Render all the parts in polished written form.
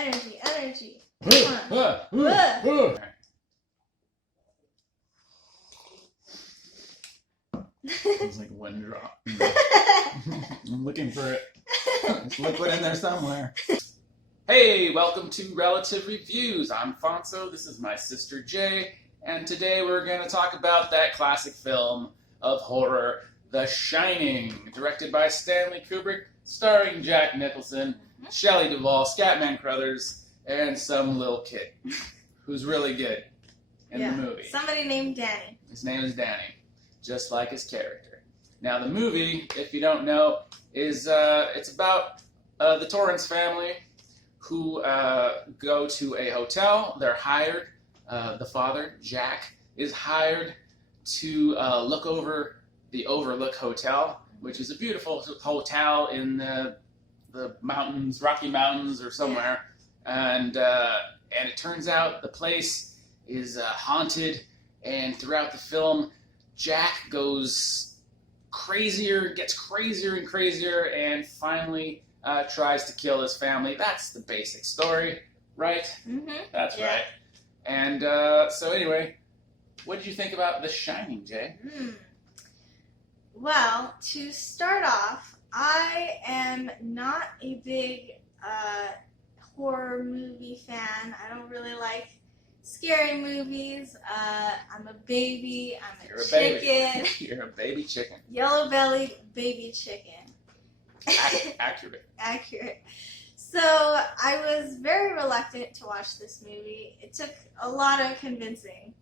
energy. Come on. It's like one drop. I'm looking for it. There's liquid in there somewhere. Hey, welcome to Relative Reviews. I'm Fonso. This is my sister Jay, and today we're going to talk about that classic film of horror, The Shining, directed by Stanley Kubrick, starring Jack Nicholson, Shelley, Duvall, Scatman, Crothers, and some little kid who's really good in the movie. Somebody named Danny. His name is Danny, just like his character. Now, the movie, if you don't know, is it's about the Torrance family who go to a hotel. They're hired. The father, Jack, is hired to look over the Overlook Hotel, which is a beautiful hotel in the mountains, Rocky Mountains or somewhere. And it turns out the place is haunted, and throughout the film, Jack goes crazier, gets crazier and crazier, and finally tries to kill his family. That's the basic story, right? Mm-hmm. That's right. And so anyway, what did you think about The Shining, Jay? Well, to start off, I am not a big horror movie fan. I don't really like scary movies. I'm a baby. I'm a chicken. You're a baby chicken. Yellow-bellied baby chicken. Accurate. Accurate. So I was very reluctant to watch this movie. It took a lot of convincing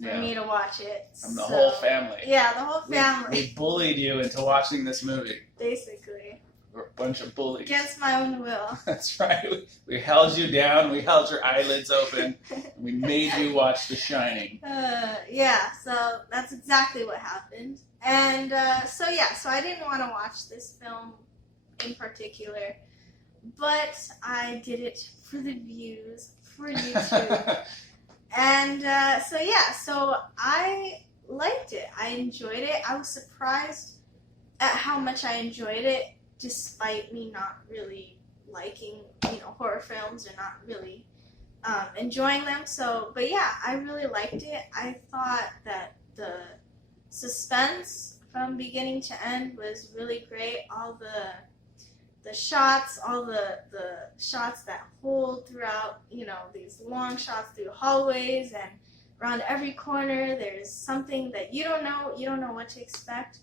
for me to watch it. From the whole family. Yeah, the whole family. We bullied you into watching this movie. Basically. We're a bunch of bullies. Against my own will. That's right. We held you down. We held your eyelids open. And we made you watch The Shining. Yeah, so that's exactly what happened. And so I didn't want to watch this film in particular, but I did it for the views, for YouTube. And so I liked it. I enjoyed it. I was surprised at how much I enjoyed it, despite me not really liking, horror films or not really enjoying them. So, but yeah, I really liked it. I thought that the suspense from beginning to end was really great. All the shots, all the shots that hold throughout, these long shots through hallways and around every corner. There's something that you don't know what to expect.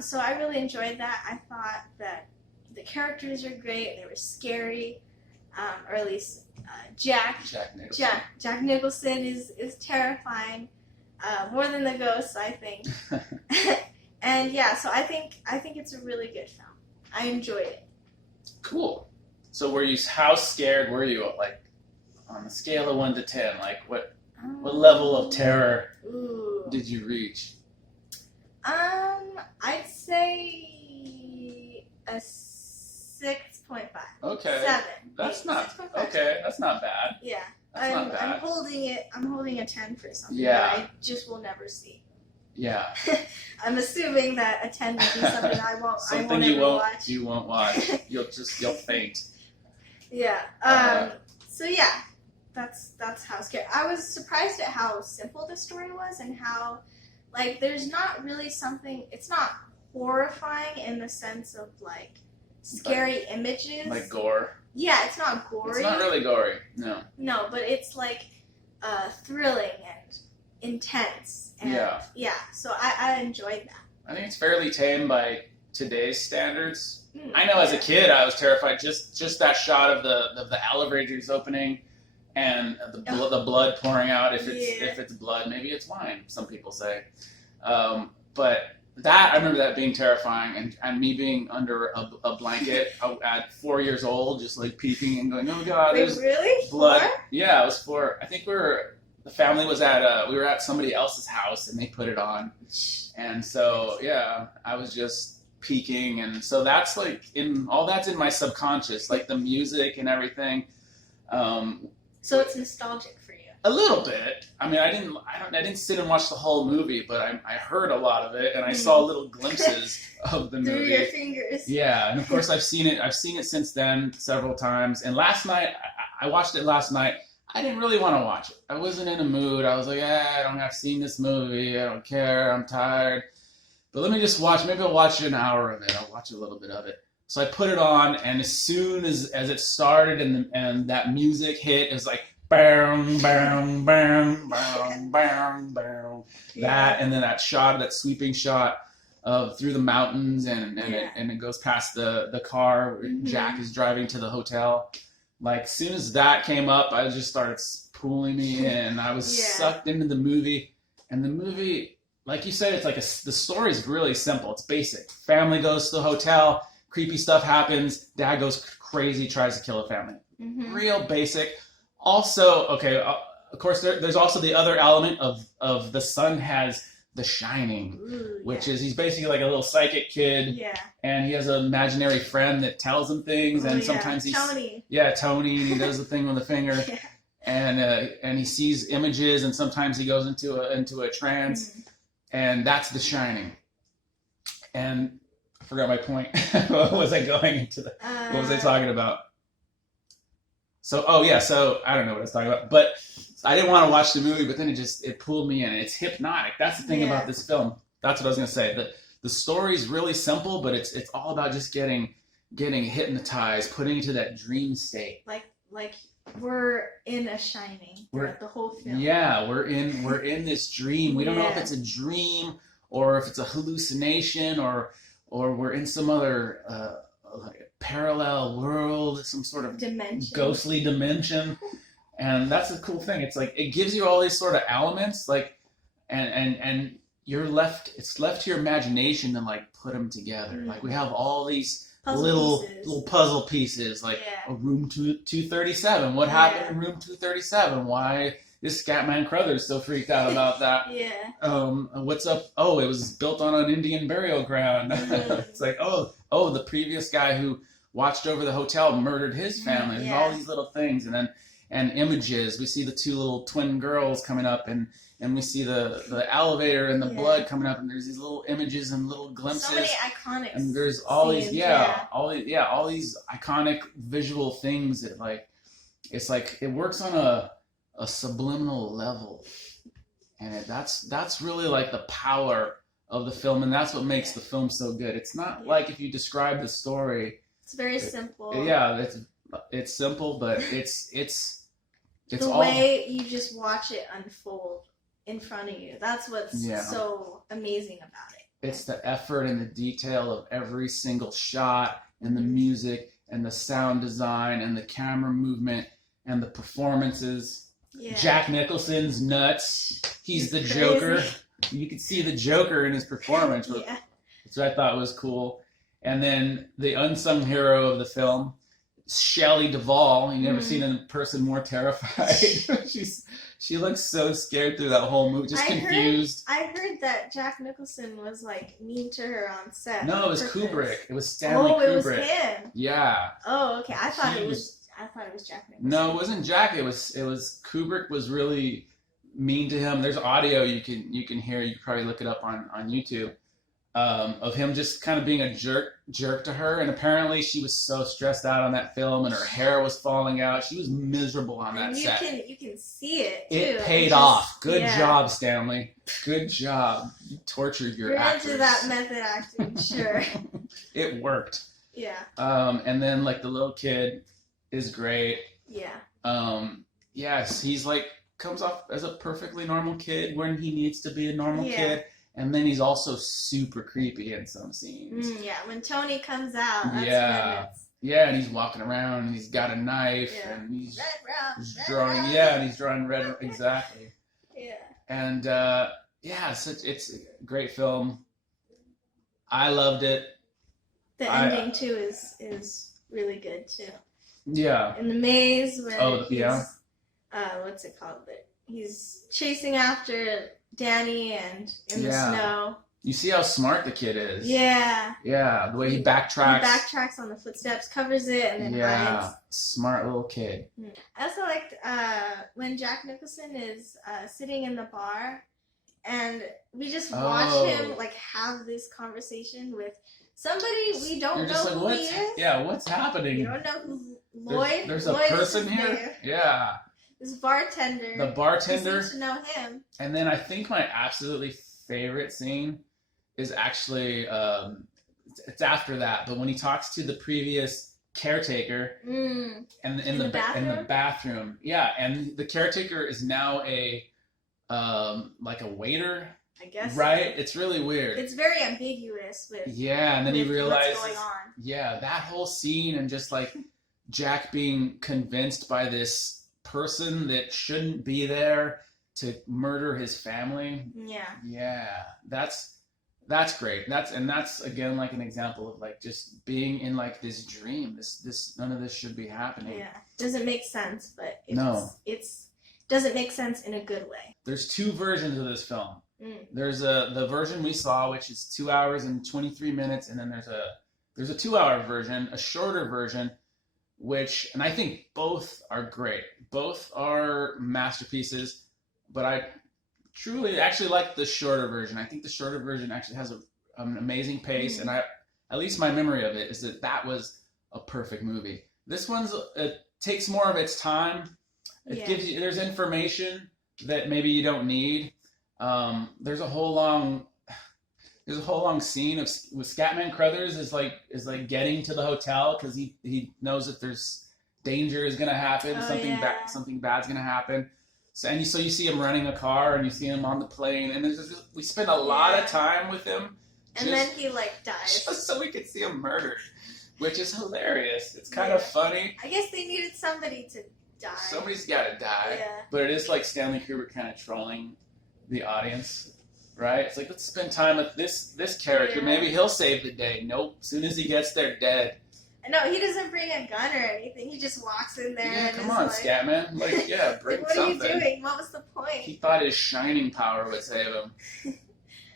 So I really enjoyed that. I thought that the characters are great. They were scary, or at least Jack Nicholson is terrifying, more than the ghosts, I think. And yeah, so I think it's a really good film. I enjoyed it. Cool. So how scared were you? Like, on a scale of 1 to 10, like what level of terror did you reach? I'd say a 6.5. Okay. 7. That's not 6.5. okay. That's not bad. Yeah. That's not bad. I'm holding a 10 for something that I just will never see. Yeah. I'm assuming that a 10 would be something I won't. Something I won't watch. You won't watch. You'll faint. Yeah. So yeah, that's how scared. I was surprised at how simple the story was and how, like, there's not really something. It's not horrifying in the sense of like scary images. Like gore. Yeah, it's not gory. It's not really gory. No. No, but it's like thrilling and intense. And yeah. So I enjoyed that. I think it's fairly tame by today's standards. I know as a kid I was terrified. Just that shot of the elevators opening and the blood pouring out. If it's blood, maybe it's wine. Some people say. But that, I remember that being terrifying, and me being under a blanket at 4 years old, just like peeking and going, oh God, there's blood. 4? Yeah, it was 4. I think the family was we were at somebody else's house and they put it on. And so, yeah, I was just peeking. And so that's like all that's in my subconscious, like the music and everything. So it's nostalgic for you. A little bit. I mean, I didn't sit and watch the whole movie, but I heard a lot of it, and I saw little glimpses of the movie. Through your fingers. Yeah, and of course I've seen it since then several times. And last night I watched it last night. I didn't really want to watch it. I wasn't in a mood. I was like, I've seen this movie. I don't care. I'm tired. But let me just watch. Maybe I'll watch an hour of it. I'll watch a little bit of it. So I put it on, and as soon as it started and that music hit, it was like, bang, bang, bang, bang, bang, bang. That, and then that shot, that sweeping shot of through the mountains, and it goes past the car. Jack is driving to the hotel. Like, as soon as that came up, I just started pulling me in. I was sucked into the movie. And the movie, like you said, it's like the story's really simple. It's basic. Family goes to the hotel. Creepy stuff happens. Dad goes crazy, tries to kill a family. Real basic. Also, okay, of course, there's also the other element of the son has the Shining, which is he's basically like a little psychic kid, and he has an imaginary friend that tells him things, and sometimes he's Tony, and he does the thing with the finger, and he sees images, and sometimes he goes into a trance, and that's the Shining. And I forgot my point. What was I going into? What was I talking about? So I don't know what I was talking about, but I didn't want to watch the movie, but then it pulled me in. It's hypnotic. That's the thing about this film. That's what I was going to say. The story's really simple, but it's all about just getting hypnotized, putting you to that dream state. Like we're in a Shining throughout the whole film. Yeah, we're in this dream. We don't know if it's a dream or if it's a hallucination or we're in some other parallel world, some sort of ghostly dimension. And that's the cool thing. It's like it gives you all these sort of elements, like, and it's left to your imagination to like put them together. Like we have all these little puzzle pieces, like a room 237. What happened in room 237? Why is Scatman Crothers so freaked out about that? What's up? Oh, it was built on an Indian burial ground. It's like, oh, the previous guy who watched over the hotel murdered his family. There's all these little things, and images. We see the two little twin girls coming up, and we see the elevator and the blood coming up, and there's these little images and little glimpses. So many iconic. And there's all scenes, all these iconic visual things that like, it's like it works on a subliminal level, and that's really like the power of the film, and that's what makes the film so good. It's not like if you describe the story. It's very simple. It's simple, but it's the way you just watch it unfold in front of you. That's what's so amazing about it. It's the effort and the detail of every single shot, and the music, and the sound design, and the camera movement, and the performances. Jack Nicholson's nuts. He's the crazy Joker. You could see the Joker in his performance, which I thought was cool. And then the unsung hero of the film, Shelley, Duvall. You never seen a person more terrified. She looks so scared through that whole movie, just confused. I heard that Jack Nicholson was like mean to her on set. No, it was Kubrick. It was Stanley Kubrick. Oh, it was him. Yeah. Oh, okay. I thought it was Jack Nicholson. No, it wasn't Jack. It was Kubrick was really mean to him. There's audio you can hear. You can probably look it up on YouTube. Of him just kind of being a jerk to her, and apparently she was so stressed out on that film, and her hair was falling out. She was miserable on that set. You can see it too. It paid off. Good job, Stanley. Good job. You tortured your actors. You're into that method acting, sure. It worked. Yeah. And then like the little kid is great. Yeah. Yes, he's like comes off as a perfectly normal kid when he needs to be a normal kid. And then he's also super creepy in some scenes. When Tony comes out, that's when it's... and he's walking around, and he's got a knife, and he's drawing red, exactly. Yeah. And, it's a great film. I loved it. The ending, too, is really good, too. Yeah. In the maze, where he's, what's it called? He's chasing after Danny and in the snow. You see how smart the kid is. Yeah. Yeah, the way he backtracks. He backtracks on the footsteps, covers it, and then hides. Smart little kid. I also liked when Jack Nicholson is sitting in the bar, and we just watch him like have this conversation with Somebody we don't You're know just like, who he is. Yeah, what's happening? You don't know who Lloyd. There's Lloyd a person is here. name. Yeah. This bartender. The bartender. You seem to know him. And then I think my absolutely favorite scene is actually it's after that, but when he talks to the previous caretaker and in the bathroom. Yeah, and the caretaker is now a like a waiter. I guess. Right? It's really weird. It's very ambiguous with and then he realizes what's going on. Yeah, that whole scene and just like Jack being convinced by this person that shouldn't be there to murder his family. Yeah, that's great. That's again like an example of like just being in like this dream. This none of this should be happening. Yeah, doesn't make sense, but it's doesn't make sense in a good way. There's two versions of this film. There's the version we saw, which is 2 hours and 23 minutes, and then there's a 2-hour version, a shorter version, and I think both are great. Both are masterpieces, but I truly actually like the shorter version. I think the shorter version actually has an amazing pace, and at least my memory of it is that was a perfect movie. This it takes more of its time. It gives you, there's information that maybe you don't need. There's a whole long scene with Scatman Crothers is like getting to the hotel because he knows that there's danger is gonna happen, something bad's gonna happen. So you see him running a car and you see him on the plane, and we spend a lot of time with him. And then he like dies. Just so we could see him murdered, which is hilarious. It's kind of funny. I guess they needed somebody to die. Somebody's got to die. Yeah. But it is like Stanley Kubrick kind of trolling the audience, right? It's like, let's spend time with this character. Yeah. Maybe he'll save the day. Nope. As soon as he gets there, dead. No, he doesn't bring a gun or anything. He just walks in there. Yeah, and come on, Scatman. Like, yeah, bring what something. What are you doing? What was the point? He thought his shining power would save him.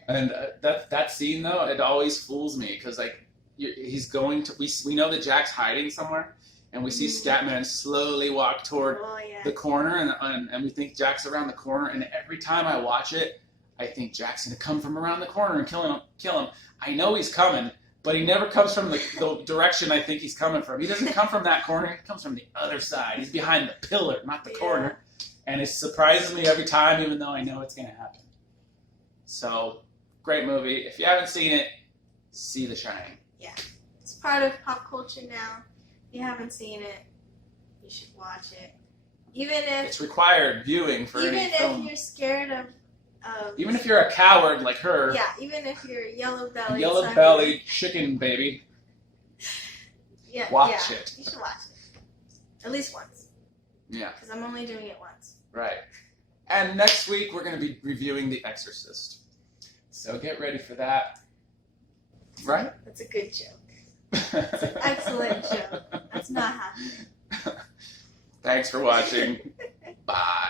And that scene though, it always fools me because like he's going to. We know that Jack's hiding somewhere, and we see Scatman slowly walk toward the corner, and we think Jack's around the corner. And every time I watch it, I think Jack's gonna come from around the corner and kill him. I know he's coming. But he never comes from the direction I think he's coming from. He doesn't come from that corner. He comes from the other side. He's behind the pillar, not the corner. And it surprises me every time, even though I know it's going to happen. So, great movie. If you haven't seen it, see The Shining. Yeah. It's part of pop culture now. If you haven't seen it, you should watch it. Even if it's required viewing for any film. Even if you're scared of even if you're a coward like her. Yeah, even if you're yellow-bellied. Yellow-bellied chicken baby. Watch it. You should watch it. At least once. Yeah. Because I'm only doing it once. Right. And next week, we're going to be reviewing The Exorcist. So get ready for that. Right? That's a good joke. It's an excellent joke. That's not happening. Thanks for watching. Bye.